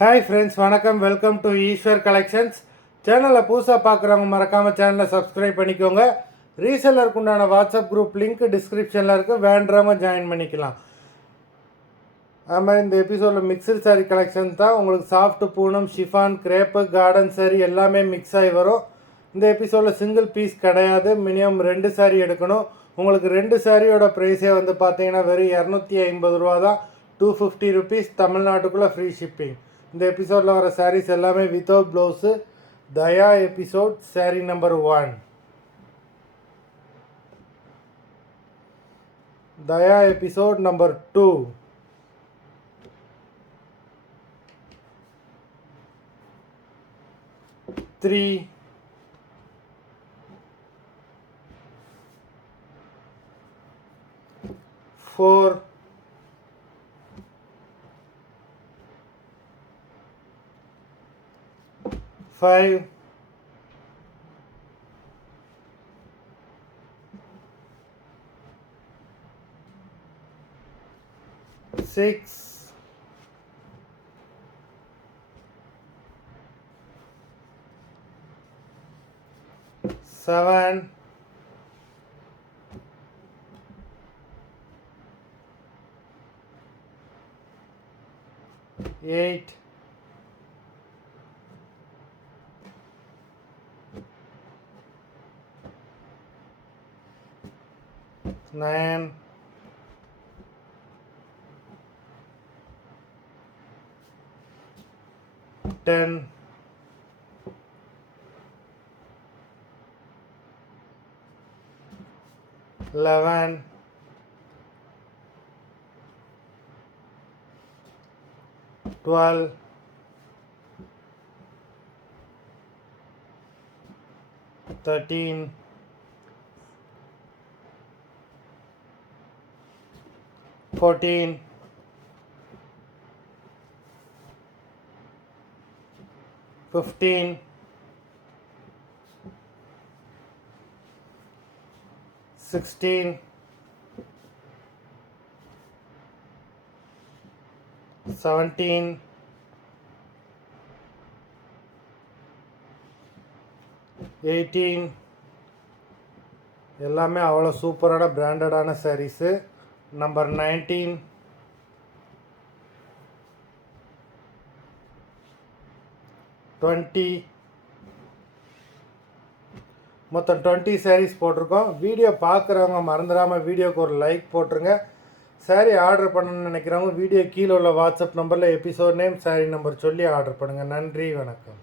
Hi friends, வணக்கம். Welcome to Eswar collections. சேனலை புதுசாக பார்க்குறவங்க மறக்காமல் சேனலை சப்ஸ்கிரைப் பண்ணிக்கோங்க. ரீசெல்லருக்கு உண்டான வாட்ஸ்அப் குரூப் லிங்க் டிஸ்கிரிப்ஷனில் இருக்குது, வேண்டுறவங்க ஜாயின் பண்ணிக்கலாம். ஆமாம், இந்த எபிசோடில் மிக்சர் சாரீ கலெக்ஷன் தான். உங்களுக்கு சாஃப்ட் Poonam, chiffon, crepe, garden sari எல்லாமே மிக்ஸ் ஆகி வரும். இந்த எபிசோடில் சிங்கிள் பீஸ் கிடையாது, மினிமம் 2 சாரீ எடுக்கணும். உங்களுக்கு 2 சாரியோட ப்ரைஸே வந்து பார்த்தீங்கன்னா வெறும் 250 ரூபா தான். 250 ருபீஸ், தமிழ்நாட்டுக்குள்ளே ஃப்ரீ ஷிப்பிங். இந்த எபிசோடில் வர சாரீஸ் எல்லாமே வித்தவுட் ப்ளவுஸு. தயா எபிசோட் சாரீ நம்பர் 1. தயா எபிசோட் நம்பர் 2. த்ரீ, 4, 5, 6, 7, 8, 9, 10, 11, 12, 13, 14, 15, 16, 17, 18. எல்லாமே அவ்வளோ சூப்பரான பிராண்டடான சாரீஸு. நம்பர் 19, 20. மொத்தம் 20 சாரீஸ் போட்டிருக்கோம். வீடியோ பார்க்குறவங்க மறந்துடாமல் வீடியோக்கு ஒரு லைக் போட்டுருங்க. சாரீ ஆர்டர் பண்ணணும்னு நினைக்கிறவங்க வீடியோ கீழே உள்ள வாட்ஸ்அப் நம்பரில் எபிசோட் நேம், சாரீ நம்பர் சொல்லி ஆர்டர் பண்ணுங்கள். நன்றி, வணக்கம்.